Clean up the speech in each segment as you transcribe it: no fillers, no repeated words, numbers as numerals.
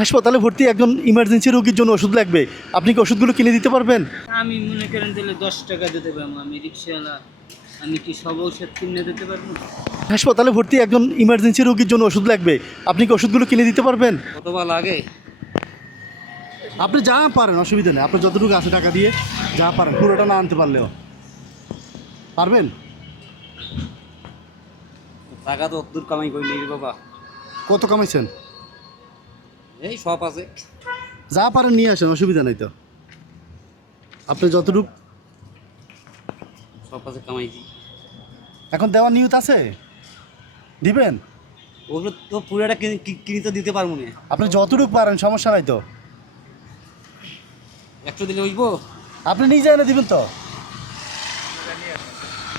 হাসপাতালে ভর্তি একজন ইমার্জেন্সি রোগীর জন্য ওষুধ লাগবে, আপনি কি ওষুধগুলো কিনে দিতে পারবেন? আমি মনে করেন তাহলে 10 টাকা দিতে পারবো, আমি রিক্সাওয়ালা, আমি কি সব ঔষধ কিনে দিতে পারবো? হাসপাতালে ভর্তি একজন ইমার্জেন্সি রোগীর জন্য ওষুধ লাগবে, আপনি কি ওষুধগুলো কিনে দিতে পারবেন? কত বা লাগে? আপনি যা পারেন, অসুবিধা নেই, আপনার যতটুকু আছে টাকা দিয়ে যা পারেন, পুরোটা না আনতে পারলেও পারবেন। টাকা তো অত দূর কামাই করি নেই রে বাবা। কত কামাইছেন? এই সব আছে, যা পারেন নিয়ে আসেন, অসুবিধা নেই তো। আপনি যতটুকু সব আছে কামাইছি। এখন দেওয়ার নিয়ত আছে, দিবেন? ওগুলো তো পুরোটা কিনে তো দিতে পারবো না। আপনি যতটুকু পারেন, সমস্যা নাই তো। 100 দিলে হইব? আপনি নিজে এনে দিবেন তো।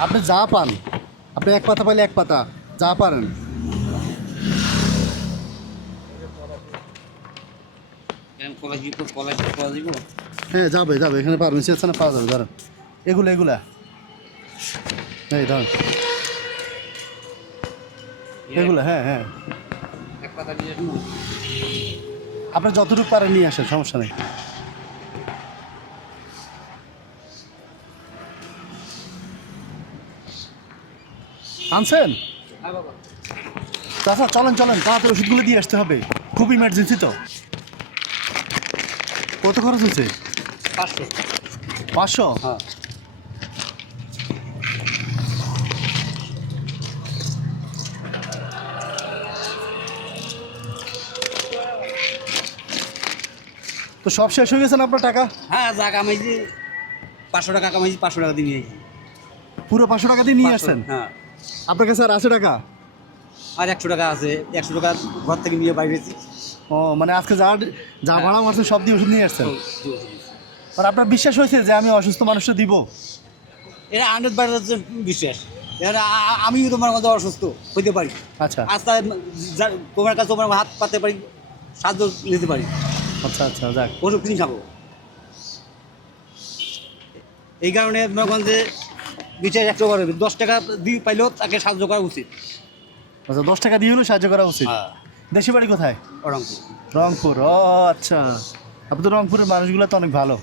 আপনি যা পান, আপনি এক পাতা পাইলে এক পাতা, যা পারেন। কলেজ দিব, কলেজ পাওয়া দিব। হ্যাঁ যাবে যাবে, এখানে ফার্মেসি আছে না, পাওয়া যাবে। ধরেন এগুলা এই ধরেন এগুলা, হ্যাঁ হ্যাঁ, এক পাতা দিয়ে আসবো। আপনি যতটুকু পারেন নিয়ে আসেন, সমস্যা নেই। আনছেন? হ্যাঁ বাবা। চাচা চলেন চলেন, তাড়াতাড়ি ওষুধগুলো দিয়ে আসতে হবে, খুব ইমার্জেন্সি তো। কত খরচ হচ্ছে? 500। 500? হ্যাঁ। তো সব শেষ হয়ে গেছে না আপনার টাকা? হ্যাঁ যা কামাইছি, 500 টাকা কামাইছি, 500 টাকা দিয়ে নিয়ে আইছি। পুরো 500 টাকা দিয়ে নিয়ে 500, আসছেন? হ্যাঁ। আপনার কাছে আর আছে টাকা? আর 100 টাকা আছে, 100 টাকা ঘর থেকে নিয়ে বাইরেছি। ও মানে আজকে যা ভাড়া মারছেন সব দিয়ে ওষুধ নিয়ে আসছেন। আর আপনার বিশ্বাস হয়েছে যে আমি অসুস্থ মানুষটা দিব? এটা 100% বিশ্বাস। এবার আমি তোমার মতো অসুস্থ হইতে পারি, আচ্ছা আস্তে তোমার কাছে তোমার হাত পাতে পারি, সাহায্য নিতে পারি, আচ্ছা আচ্ছা, যাক। ওষুধ কিনে খাবো। এই কারণে মনে করেন যে বিচার 10 টাকা দিয়ে পাইলেও তাকে সাহায্য করা উচিত। আচ্ছা 10 টাকা দিয়ে হলেও সাহায্য করা উচিত। হ্যাঁ। দেশি বাড়ি কোথায়? রংপুর। রংপুর, ও আচ্ছা। আপনি তো রংপুরের মানুষগুলো তো অনেক ভালো।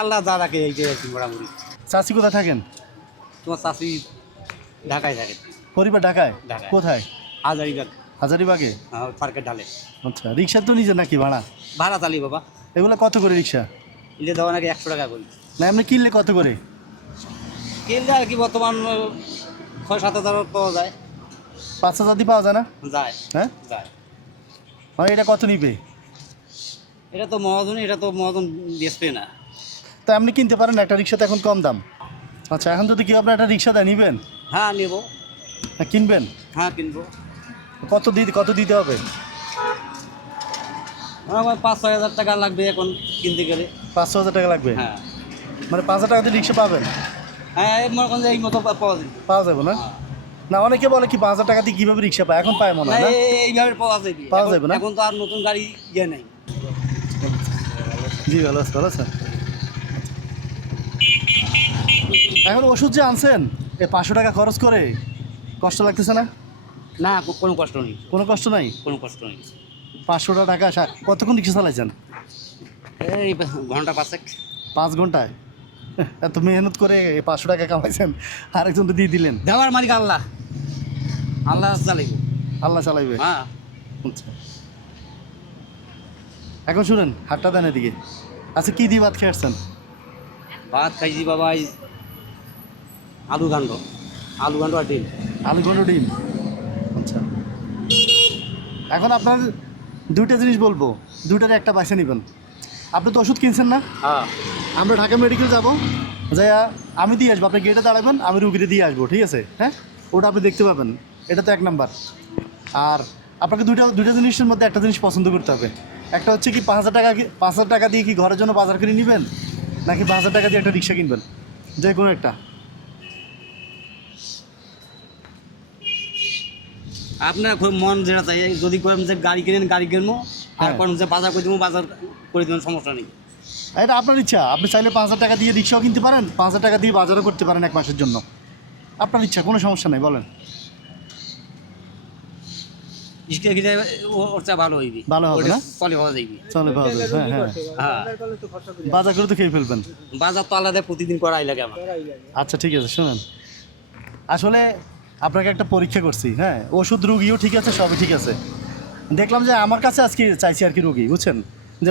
আল্লাহ যা রাখে এই যে মোটামুটি। চাচি কোথায় থাকেন? তোমার চাষি ঢাকায় থাকে। পরিবার ঢাকায়? ঢাকায়। কোথায়? হাজারিবাগ, হাজারিবাগে? পার্কের ঢালে। আচ্ছা, রিক্সা তো নিজে নাকি ভাড়া? ভাড়া চালি বাবা। এগুলো কত করে রিক্সা? ইলে দেওয়া নাকি 100 টাকা করি। না এমনি কিনলে কত করে? কিনলে আর কি বর্তমান 6-7 হাজার পাওয়া যায়। 5,000 দিয়ে পাওয়া যায় না? যায়, হ্যাঁ, যায়। মানে এটা কত নিবে? এটা তো মহাজন বেচবে না। তা আপনি কিনতে পারেন, একটা রিক্সাতে এখন কম দাম। আচ্ছা, এখন যদি কেউ আপনার একটা রিক্সা দেয়, নিবেন? হ্যাঁ নেব। হ্যাঁ কিনবেন? হ্যাঁ কিনবো। কত দিতে হবে? আমার 5-6 হাজার টাকা লাগবে এখন কিনতে গেলে। 500,000 টাকা লাগবে? হ্যাঁ। মানে 5,000 টাকা দিয়ে রিক্সা পাবেন? হ্যাঁ মনে করেন যে এই মতো পাওয়া যায়। পাওয়া যাবে না? না অনেকে বলে কি 5,000 টাকা দিয়ে কীভাবে রিক্সা পায়, এখন পায় মনে হয় না? এইভাবে পাওয়া যাবে। পাওয়া যাবে না? এখন তো আর নতুন গাড়ি ইয়ে নেই। জি ভালো আছে, ভালো আছে। এখন ওষুধ যে আনছেন, 500 টাকা খরচ করে কষ্ট লাগতেছে না? না কোনো কষ্ট নেই, কোনো কষ্ট নাই? কোনো কষ্ট নেই। 500 টাকা কতক্ষণ রিক্সা চালাইছেন? এই ঘন্টা 5 5 ঘন্টায়? এত মেহনত করে 500 টাকা কামাইছেন, আরেকজন তো দিয়ে দিলেন। দেওয়ার মালিক আল্লাহ, আল্লাহ চালাইব। আল্লাহ চালাইবে? হ্যাঁ। আচ্ছা, এখন শুনেন, হাতটা দেন এদিকে। আচ্ছা কী দিয়ে ভাত খেয়ে আসছেন? ভাত খাইছি বাবা এই আলু ঘান্ড আর ডিম। আলু ঘন্ট ডিম? আচ্ছা, এখন আপনার দুইটা জিনিস বলবো, দুইটার একটা বাইসে নেবেন। আপনি তো ওষুধ কিনছেন না? হ্যাঁ। আমরা ঢাকা মেডিকেল যাবো, যাইয়া আমি দিয়ে আসবো, আপনি গেটে দাঁড়াবেন, আমি রুগীতে দিয়ে আসবো, ঠিক আছে? হ্যাঁ, ওটা আপনি দেখতে পাবেন, এটা তো 1 নাম্বার। আর আপনাকে দুইটা জিনিসের মধ্যে একটা জিনিস পছন্দ করতে হবে। একটা হচ্ছে কি 5,000 টাকা দিয়ে কি ঘরের জন্য বাজার কিনে নেবেন, নাকি 5,000 টাকা দিয়ে একটা রিক্সা কিনবেন, যে কোনো একটা। আপনার খুব মন যেটা চাই, যদি করেন যে গাড়ি কিনেন গাড়ি কিনবো, আর হ্যাঁ। করেন যে বাজার করে দেবো বাজার করে দেবেন, সমস্যা নেই। এটা আপনার ইচ্ছা, আপনি চাইলে 5,000 টাকা দিয়ে রিক্সাও কিনতে পারেন, 5,000 টাকা দিয়ে বাজারও করতে পারেন 1 মাসের জন্য, আপনার ইচ্ছা, কোনো সমস্যা নেই, বলেন। রিক্সা কিনে ওর চা ভালো হইবি, ভালো হবে না? চলে পাওয়া যাইবি। চলে পাওয়া যাবে, হ্যাঁ হ্যাঁ। হ্যাঁ, বাজার করে তো খেয়ে ফেলবেন। বাজার তো আলাদা প্রতিদিন করাই লাগে আমার। আচ্ছা ঠিক আছে, শুনুন, আসলে আপনাকে একটা পরীক্ষা করছি, হ্যাঁ, ওষুধ রুগীও ঠিক আছে, সবই ঠিক আছে। দেখলাম যে আমার কাছে আজকে চাইছি আর কি রুগী, বুঝছেন, যে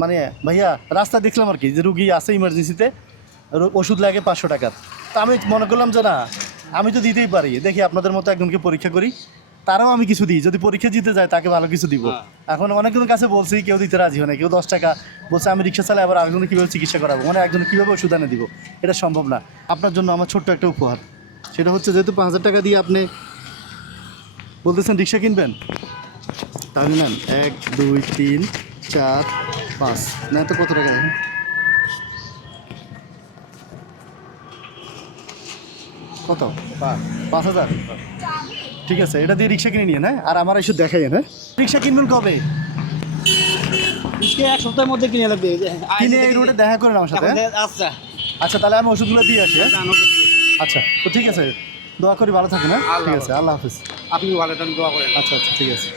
মানে ভাইয়া রাস্তায় দেখলাম আর কি যে রুগী আছে ইমার্জেন্সিতে, ওষুধ লাগে 500 টাকার। তো আমি মনে করলাম যে না, আমি তো দিতেই পারি, দেখি আপনাদের মতো একজনকে পরীক্ষা করি, তারাও আমি কিছু দিই, যদি পরীক্ষা দিতে যায় তাকে ভালো কিছু দিব। হ্যাঁ। এখন অনেকজনের কাছে বলছি, কেউ দিতে রাজি হয় না, কেউ 10 টাকা বলছে আমি রিক্সা চালাই, আবার আরেকজনে কীভাবে চিকিৎসা করাবো, মানে একজনে কীভাবে ওষুধ এনে দিব, এটা সম্ভব না। আপনার জন্য আমার ছোট্ট একটা উপহার, সেটা হচ্ছে যেহেতু 5000 টাকা দিয়ে আপনি বলতেছেন রিক্সা কিনবেন, তাহলে নেন 1 2 3 4 5, না তো কত টাকা দেখেন, কত 5000, ঠিক আছে, এটা দিয়ে রিক্সা কিনে নিয়ে, হ্যাঁ, আর আমার এসে দেখাই, হ্যাঁ, রিক্সা কিনবেন কবে? রিক্সা এক সপ্তাহের মধ্যে কিনে লাগবে, কিনে এই রোডে দেখা করেন আমার সাথে, হ্যাঁ? আচ্ছা আচ্ছা, তাহলে আমি ওষুধগুলো দিয়ে আসি, হ্যাঁ? জানো তো দিয়ে দিই। আচ্ছা, তো ঠিক আছে, দোয়া করি ভালো থাকেন, হ্যাঁ, ঠিক আছে, আল্লাহ হাফিজ। আপনি ভালো থাকেন, দোয়া করেন। আচ্ছা আচ্ছা, ঠিক আছে।